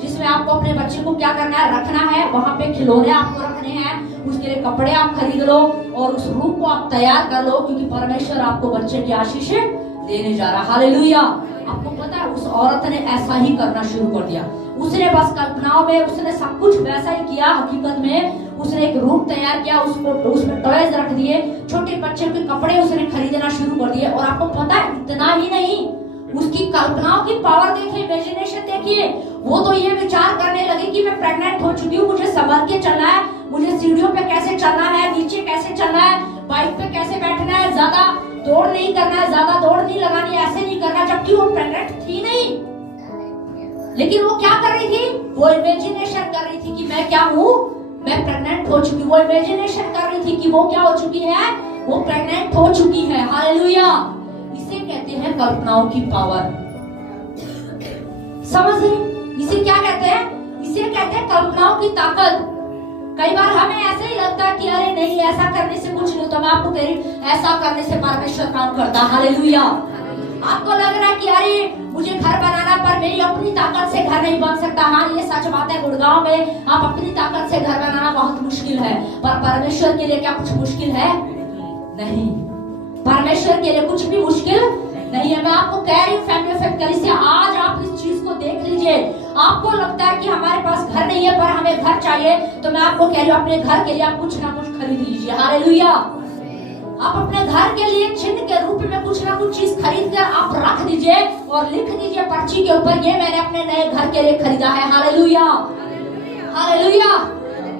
जिसमें आपको अपने बच्चे को क्या करना है, रखना है। वहां पे खिलौने आपको रखने हैं, उसके लिए कपड़े आप खरीद लो और उस रूम को आप तैयार कर लो, क्योंकि परमेश्वर आपको बच्चे की आशीष देने जा रहा है। हालेलुया। आपको पता है उस औरत ने ऐसा ही करना शुरू कर दिया। उसने बस कल्पनाओं में उसने सब कुछ वैसा ही किया। हकीकत में उसने एक रूम तैयार किया, उसको उसमें टॉयज रख दिए, छोटे बच्चे के कपड़े उसने खरीदना शुरू कर दिए। और आपको पता है इतना ही नहीं, उसकी कल्पनाओं की पावर देखिए, इमेजिनेशन देखिए। वो तो ये विचार करने लगी कि मैं प्रेग्नेंट हो चुकी हूँ, मुझे संभल के चलना है, मुझे सीढ़ियों पे कैसे चलना है, नीचे कैसे चलना है, बाइक पे कैसे बैठना है, ज्यादा दौड़ नहीं करना है, ज्यादा दौड़ नहीं लगानी, ऐसे नहीं करना। जबकि वो प्रेग्नेंट थी नहीं, लेकिन वो क्या कर रही थी? वो इमेजिनेशन कर रही थी कि मैं क्या हूँ, मैं प्रेग्नेंट हो चुकी। वो इमेजिनेशन कर रही थी कि वो क्या हो चुकी है, वो प्रेग्नेंट हो चुकी है। हालेलुया। इसे कहते हैं कल्पनाओं की पावर। समझ रहे? इसे क्या कहते हैं? इसे कहते हैं कल्पनाओं की ताकत। कई बार हमें ऐसे ही लगता है कि अरे नहीं, ऐसा करने से कुछ नहीं होता। मैं आपको कह रही हूँ, ऐसा करने से परमेश्वर काम करता है। हालेलुया। आपको लग रहा है कि अरे मुझे घर बनाना, पर मेरी अपनी ताकत से घर नहीं बन सकता। हाँ, ये सच बात है। गुड़गांव में आप अपनी ताकत से घर बनाना बहुत मुश्किल है, पर परमेश्वर के लिए क्या कुछ मुश्किल है? नहीं, परमेश्वर के लिए कुछ भी मुश्किल नहीं है। मैं आपको कह रही हूँ फैमिली ऑफ फेथ कलीसिया, आज आप इस चीज को देख लीजिए। आपको लगता है कि हमारे पास घर नहीं है, पर हमें घर चाहिए, तो मैं आपको कह रही हूँ अपने घर के लिए आप कुछ ना कुछ खरीद लीजिए। हालेलुया। आप अपने घर के लिए चिन्ह के रूप में कुछ ना कुछ चीज खरीद कर आप रख दीजिए और लिख दीजिए पर्ची के ऊपर, ये मैंने अपने नए घर के लिए खरीदा है। Hallelujah, hallelujah.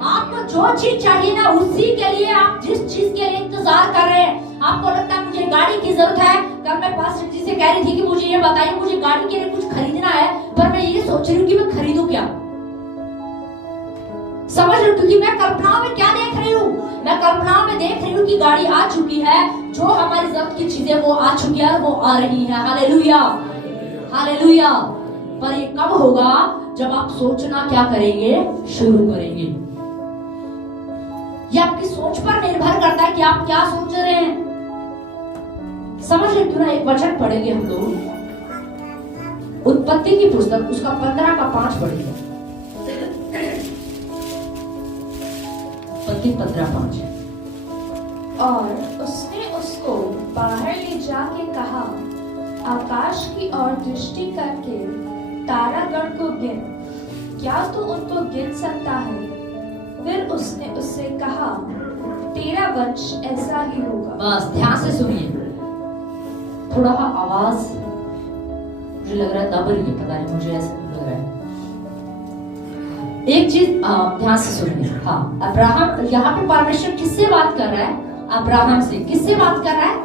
आपको जो चीज चाहिए ना, उसी के लिए आप जिस चीज के लिए इंतजार कर रहे हैं। आपको लगता है मुझे गाड़ी की जरूरत है, कल मैं पास्टर जी से कह रही थी कि मुझे ये बताइए, मुझे गाड़ी के लिए कुछ खरीदना है, पर मैं ये सोच रही हूँ कि मैं खरीदूं क्या। समझ रहे हो? क्योंकि मैं कल्पनाओं में क्या देख रही हूँ, मैं कल्पनाओं में देख रही हूँ कि गाड़ी आ चुकी है, जो हमारी जरूरत की चीजें वो आ चुकी है, वो आ रही है। Hallelujah, hallelujah. पर ये कब होगा? जब आप सोचना क्या करेंगे, शुरू करेंगे। ये आपकी सोच पर निर्भर करता है कि आप क्या सोच रहे हैं। समझ रहे? क्यों ना एक वचन पढ़ेंगे हम लोग, उत्पत्ति की पुस्तक, उसका 15 का 5 पढ़ेंगे। उत्पत्ति 15:5। और उसने उसको बाहर ले जाके कहा, आकाश की ओर दृष्टि करके तारागण को गिन, क्या तू उनको गिन सकता है? फिर उसने उससे कहा, तेरा वंश ऐसा ही होगा। बस ध्यान से सुनिए, थोड़ा आवाज मुझे लग रहा है दब रही है, पता नहीं, मुझे ऐसा लग रहा है। एक चीज ध्यान से सुनिए। हाँ, अब्राहम, यहाँ पे परमेश्वर किससे बात कर रहा है? अब्राहम से। किससे बात कर रहा है?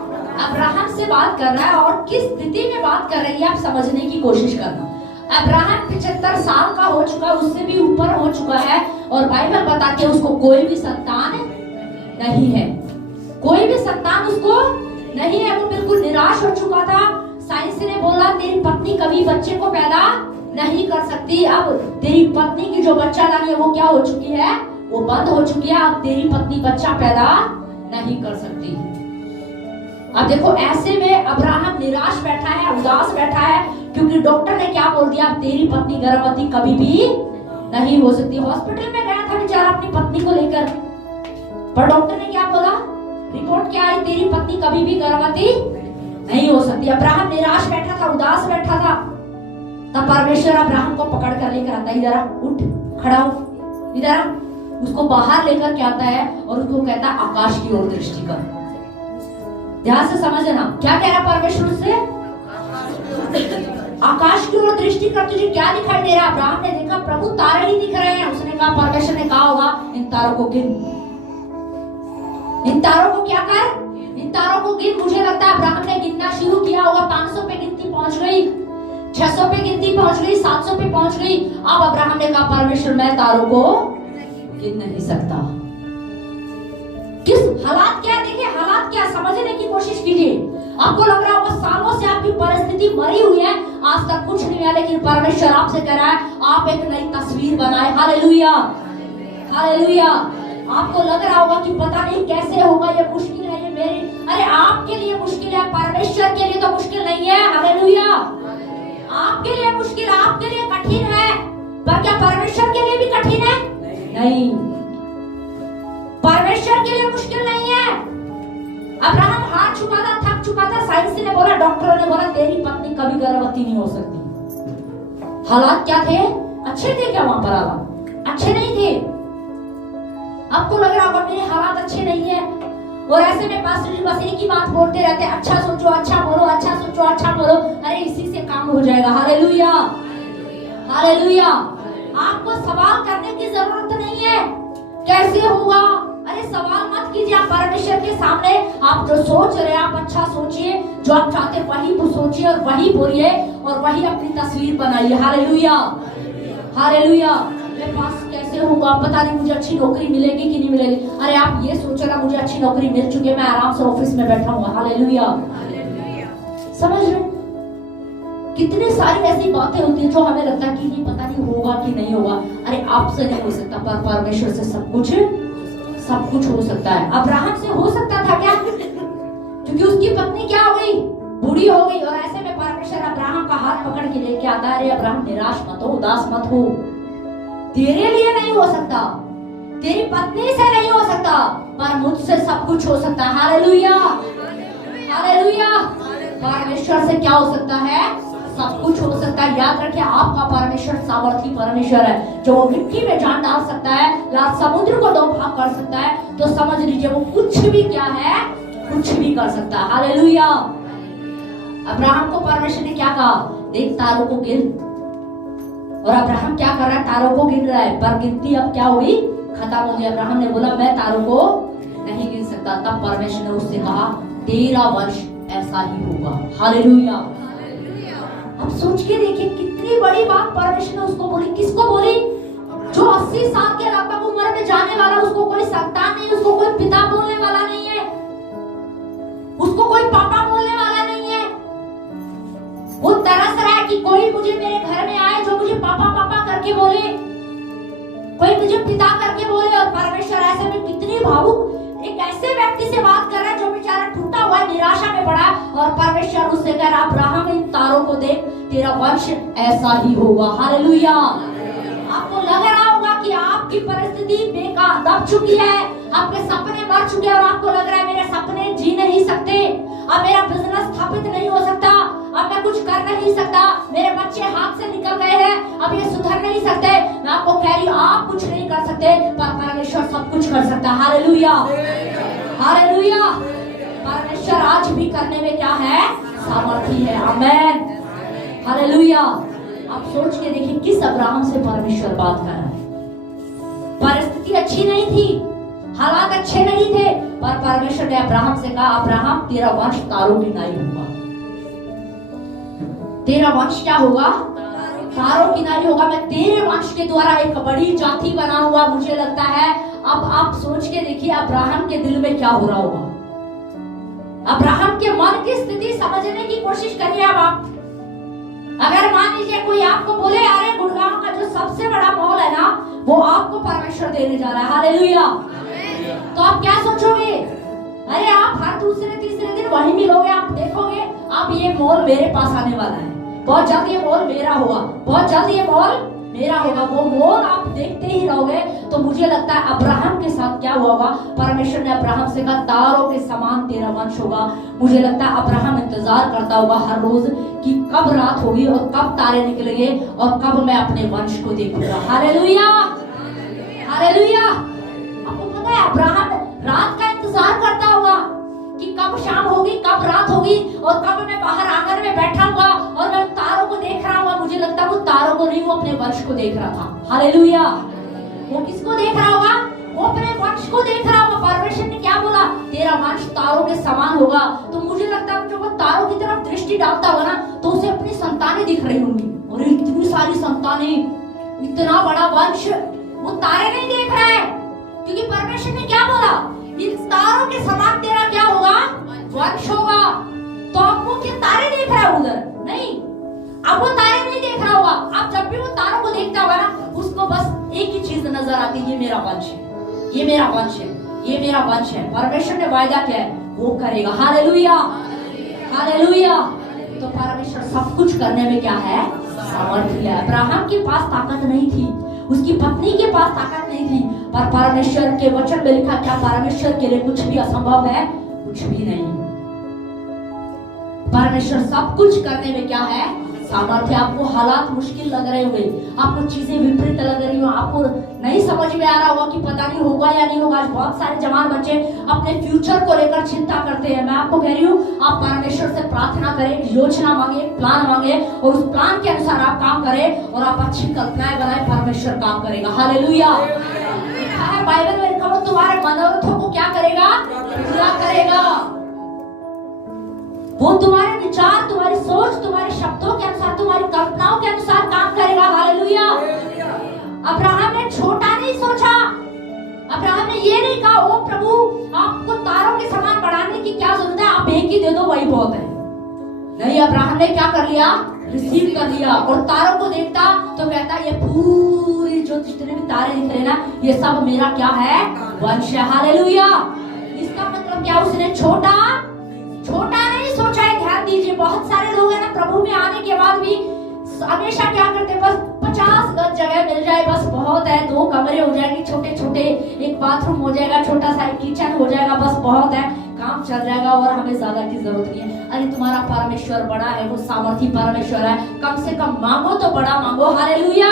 अब्राहम से बात कर रहा है। और किस स्थिति में बात कर रही है आप समझने की कोशिश करना। अब्राहम 75 साल का हो चुका है, उससे भी ऊपर हो चुका है, और बाइबल बताती है उसको कोई भी संतान नहीं है, कोई भी संतान उसको नहीं है। वो बिल्कुल निराश हो चुका था। साइंस ने बोला तेरी पत्नी कभी बच्चे को पैदा नहीं कर सकती। अब तेरी पत्नी की जो बच्चा लानी है वो क्या हो चुकी है? वो बंद हो चुकी है। अब तेरी पत्नी बच्चा पैदा नहीं कर सकती। अब देखो, ऐसे में अब्राहम निराश बैठा है, उदास बैठा है, क्योंकि डॉक्टर ने क्या बोल दिया? तेरी पत्नी गर्भवती कभी भी नहीं हो सकती। हॉस्पिटल में गया था बेचारा अपनी पत्नी को लेकर, पर डॉक्टर ने क्या बोला? रिपोर्ट क्या आई? तेरी पत्नी कभी भी गर्भवती नहीं हो सकती। अब्राहम निराश बैठा था, उदास बैठा था। तब परमेश्वर अब्राहम को पकड़ कर लेकर आता है, इधर आ, उठ, खड़ा हो, इधर आ। उसको बाहर लेकर के आता है और उसको कहता है आकाश की ओर दृष्टि कर। ध्यान से समझना, क्या कह रहा परमेश्वर से? आकाश की ओर दृष्टि कर, तुझे क्या दिखाई दे रहा है? अब्राहम ने देखा प्रभु तारे ही दिख रहे हैं। उसने कहा, परमेश्वर ने कहा होगा इन तारों को गिन, इन तारों को क्या कर, इन तारों को गिन। मुझे लगता है अब्राहम ने गिनना शुरू किया होगा। 500 पे गिनती पहुंच गई, 600 पे गिनती पहुंच गई, 700 पे पहुंच गई। अब अब्राहम ने कहा, परमेश्वर मैं तारों को गिन नहीं सकता। किस हालात क्या देखिए, हालात क्या समझने की कोशिश कीजिए। आपको लग रहा होगा सालों से आपकी परिस्थिति मरी हुई है, आज तक कुछ नहीं हुआ, लेकिन परमेश्वर आपसे कह रहा है आप एक नई तस्वीर बनाए। Hallelujah, hallelujah. आपको लग रहा होगा कि पता नहीं कैसे होगा, ये मुश्किल है, ये मेरे, अरे आपके लिए मुश्किल है, परमेश्वर के लिए तो मुश्किल नहीं है। हालेलुया। आपके लिए मुश्किल, आपके लिए कठिन है, पर क्या परमेश्वर के लिए भी कठिन है? नहीं, परमेश्वर के लिए मुश्किल नहीं है। अब्राहम हार चुका था, थक चुका था। साइंस ने बोला, डॉक्टरों ने बोला तेरी पत्नी कभी गर्भवती नहीं हो सकती। हालात क्या थे? अच्छे थे क्या? वहां पर हालात अच्छे नहीं थे। आपको लग रहा होगा मेरे हालात अच्छे नहीं है, और ऐसे में पास्टर जी बस एक ही बात बोलते रहते हैं, अच्छा सोचो, अच्छा बोलो, अच्छा सोचो, अच्छा बोलो। अरे इसी से काम हो जाएगा। Hallelujah, hallelujah. आपको सवाल करने की जरूरत नहीं है कैसे होगा। अरे सवाल मत कीजिए, आप परमेश्वर के सामने आप जो सोच रहे हैं आप अच्छा सोचिए, जो आप चाहते हैं वही सोचिए और वही बोलिए और वही अपनी तस्वीर बनाइए। Hallelujah, hallelujah. मेरे पास कैसे होगा, पता नहीं मुझे अच्छी नौकरी मिलेगी कि नहीं मिलेगी। अरे आप ये सोचो ना, मुझे अच्छी नौकरी मिल चुकी है, मैं आराम से ऑफिस में बैठा हूँ। हालेलुया, समझ रहे? कितनी सारी ऐसी बातें होती है जो हमें लगता है कि नहीं, पता नहीं होगा कि नहीं होगा। अरे आपसे नहीं हो सकता, पर परमेश्वर से सब कुछ हो सकता है। अब्राहम से हो सकता था क्या? क्योंकि उसकी पत्नी क्या हो गई, बूढ़ी हो गई, और ऐसे में परमेश्वर अब्राहम का हाथ पकड़ के लेके आता है, अरे अब्राहम निराश मत हो, उदास मत हो, तेरे लिए नहीं हो सकता, तेरी पत्नी से नहीं हो सकता, पर मुझसे सब कुछ हो सकता है। Hallelujah, hallelujah. परमेश्वर से क्या हो सकता है? सब कुछ हो सकता है। याद रखिए, आपका परमेश्वर सामर्थी परमेश्वर है, जो वो मिट्टी में जान डाल सकता है, लाल समुद्र को 2 भाग कर सकता है। तो समझ लीजिए वो कुछ भी क्या है, कुछ भी कर सकता है। हालेलुया। अब्राहम को परमेश्वर ने क्या कहा? देख तारों को गिन। और अब्राहम क्या कर रहा है? तारों को गिन रहा है, पर गिनती अब क्या हुई? खत्म हो गई। अब्राहम ने बोला मैं तारों को नहीं गिन सकता। तब परमेश्वर ने उससे कहा तेरा वंश ऐसा ही होगा। हालेलुया। अब सोच के देखिए कितनी बड़ी बात परमेश्वर ने उसको बोली। किसको बोली? जो 80 साल के लगभग उम्र में जाने वाला, उसको कोई संतान नहीं, उसको कोई पिता बोलने वाला नहीं है, उसको कोई पापा बोलने वाला नहीं है। वो तरस रहा है कि कोई मुझे मेरे घर में आए जो मुझे पापा पापा करके बोले, कोई मुझे पिता करके बोले। और परमेश्वर ऐसे में कितनी भावुक एक ऐसे व्यक्ति से बात कर रहा है जो बेचारा टूटा हुआ है, निराशा में पड़ा है, और परमेश्वर उससे कह रहा अब्राहम इन तारों को देख, तेरा वंश ऐसा ही होगा। हालेलुया। आपको लग रहा होगा कि आपकी परिस्थिति बेकार दब चुकी है, आपके सपने मर चुके हैं, और आपको लग रहा है मेरे सपने जी नहीं सकते, अब मेरा बिजनेस स्थापित नहीं हो सकता, अब मैं कुछ कर नहीं सकता, मेरे बच्चे हाथ से निकल गए हैं, अब ये सुधर नहीं सकते। मैं आपको कह रही हूँ आप कुछ नहीं कर सकते, पर परमेश्वर सब कुछ कर सकता है। Hallelujah, hallelujah. परमेश्वर आज भी करने में क्या है? सामर्थी है। आमेन, हालेलुया। आप सोच के देखिए किस अब्राहम से परमेश्वर बात कर रहा है। परिस्थिति अच्छी नहीं थी, हालात अच्छे नहीं थे, पर परमेश्वर ने अब्राहम से कहा अब्राहम तेरा वंश तारों की नाई होगा। तेरा वंश क्या होगा? तारों की नाई होगा। मैं तेरे वंश के द्वारा एक बड़ी जाति बनाऊंगा। मुझे लगता है अब आप सोच के देखिए अब्राहम के दिल में क्या हो रहा होगा, अब्राहम के मन की स्थिति समझने की कोशिश करिए। अब आप अगर मान लीजिए कोई आपको बोले अरे गुड़गांव का जो सबसे बड़ा मॉल है ना, वो आपको परमेश्वर देने जा रहा है। हालेलुया। तो आप क्या सोचोगे? अरे आप हर दूसरे तीसरे दिन वहीं मिलोगे, आप देखोगे अब ये मॉल मेरे पास आने वाला है, बहुत जल्द ये मॉल मेरा होगा, बहुत जल्द ये मॉल मेरा होगा। वो मॉल आप देखते ही रहोगे। तो मुझे लगता है अब्राहम के साथ क्या हुआ होगा? परमेश्वर ने अब्राहम से कहा तारों के समान तेरा वंश होगा। मुझे लगता है अब्राहम इंतजार करता होगा हर रोज कि कब रात होगी और कब तारे निकलेंगे और कब मैं अपने वंश को देखूंगा। Hallelujah, hallelujah. आपको पता है अब्राहम रात का इंतजार करता होगा कि कब शाम होगी, कब रात होगी, और कब मैं बाहर आंगन में बैठा होगा और मैं तारों को देख वो अपने वंश को देख रहा था। हालेलुया। वो किसको देख रहा होगा? वो अपने वंश को देख रहा होगा। परमेश्वर ने क्या बोला? तेरा वंश तारों के समान होगा। तो मुझे लगता है जब वो तारों की तरफ दृष्टि डालता होगा ना, तो उसे अपनी संतानें दिख रही होंगी। और इतनी सारी संतानें, इतना बड़ा वंश, वो तारे नहीं देख रहा है, क्योंकि परमेश्वर ने क्या बोला? इन तारों के समान तेरा क्या होगा? वंश होगा। तो अब वो क्या तारे देख रहा है उधर? नहीं, अब वो तारे नहीं देख रहा होगा। अब जब भी वो तारों को देखता होगा ना, उसको बस एक ही चीज नजर आती है, ये मेरा वंश है, ये मेरा वंश है, ये मेरा वंश है। परमेश्वर ने वायदा किया है, वो करेगा। Hallelujah, hallelujah. तो परमेश्वर सब कुछ करने में क्या है? सामर्थ्य है। अब्राहम के पास ताकत नहीं थी, उसकी पत्नी के पास ताकत नहीं थी, पर परमेश्वर के वचन में लिखा क्या? परमेश्वर के लिए कुछ भी असंभव है? कुछ भी नहीं। परमेश्वर सब कुछ करने में क्या है? सामर्थ्य। आपको हालात मुश्किल लग रहे होंगे, आपको चीजें विपरीत लग रही हो, आपको नहीं समझ में आ रहा होगा कि पता नहीं होगा या नहीं होगा। आज बहुत सारे जवान बच्चे अपने फ्यूचर को लेकर चिंता करते हैं। मैं आपको कह रही हूँ, आप परमेश्वर से प्रार्थना करें, योजना मांगे, प्लान मांगे, और उस प्लान के अनुसार आप काम करें और आप अच्छी कल्पनाएं बनाए। परमेश्वर काम करेगा। हालेलुया। लिखा है बाइबल में, लिखा है तुम्हारे मनोरथों को क्या करेगा? पूरा करेगा। वो तुम्हारे विचार, तुम्हारी सोच, तुम्हारे शब्दों के अनुसार, तुम्हारी कल्पनाओं के अनुसार काम करेगा। हालेलुया। अब्राहम ने छोटा नहीं सोचा। अब्राहम ने ये नहीं कहा, ओ प्रभु आपको तारों के समान बढ़ाने की क्या जरूरत है, आप एक ही दे दो वही बहुत है। नहीं, अब्राहम ने क्या कर लिया? रिसीव कर लिया। और तारों को देखता तो कहता, ये पूरी जो जितने भी तारे दिख रहे ना, ये सब मेरा क्या है? वंश है। हालेलुया। इसका मतलब क्या? उसने छोटा नहीं सोचा है। ध्यान दीजिए, बहुत सारे लोग हैं ना, प्रभु में आने के बाद भी हमेशा क्या करते? बस 50 गज जगह मिल जाए बस बहुत है, 2 कमरे हो जाएंगे छोटे छोटे, एक बाथरूम हो जाएगा, छोटा सा एक किचन हो जाएगा, बस बहुत है, काम चल जाएगा और हमें ज्यादा की जरूरत नहीं है। अरे तुम्हारा परमेश्वर बड़ा है, वो सामर्थी परमेश्वर है। कम से कम मांगो तो बड़ा मांगो। हालेलुया।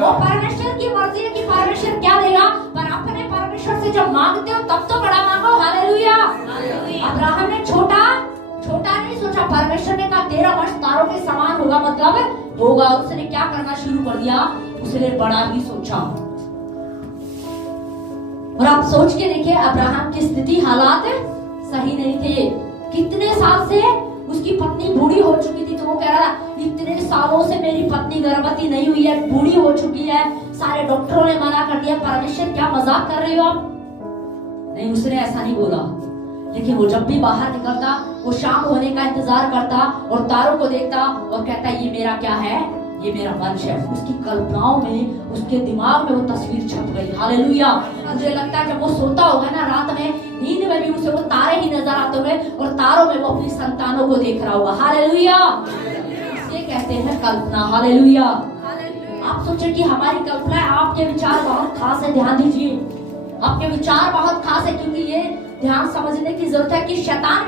वो परमेश्वर की मर्जी है कि परमेश्वर क्या देगा, पर अपने परमेश्वर से जब मांगते हो तब तो बड़ा मांगो। हालेलुया। अब्राहम ने छोटा नहीं सोचा। परमेश्वर ने कहा तेरा वंश तारों के समान होगा, मतलब होगा। उसने क्या करना शुरू कर दिया? उसने बड़ा ही सोचा। और आप सोच के देखिए, अब्राहम की स्थिति, हालात सही नहीं थे। कितने साल से उसकी पत्नी बूढ़ी हो चुकी थी, तो वो कह रहा इतने सालों से मेरी पत्नी गर्भवती नहीं हुई है, बूढ़ी हो चुकी है, सारे डॉक्टरों ने मना कर दिया। परमेश्वर क्या मजाक कर रहे हो आप? नहीं, उसने ऐसा नहीं बोला। लेकिन वो जब भी बाहर निकलता, वो शाम होने का इंतजार करता और तारों को देखता और कहता ये मेरा क्या है? ये मेरा वंश है। उसकी कल्पनाओं में, उसके दिमाग में वो तस्वीर छप गई। हालेलुया। मुझे लगता है जब वो सोता होगा ना रात में, नींद में भी उसे वो तारे ही नजर आते हुए, और तारों में वो अपनी संतानों को देख रहा होगा। हालेलुया। इसे कहते हैं कल्पना। हालेलुया। आप सोचे कि हमारी कल्पना, आपके विचार बहुत खास है। ध्यान दीजिए, आपके विचार बहुत खास है, क्योंकि ये ध्यान समझने की जरूरत है कि शैतान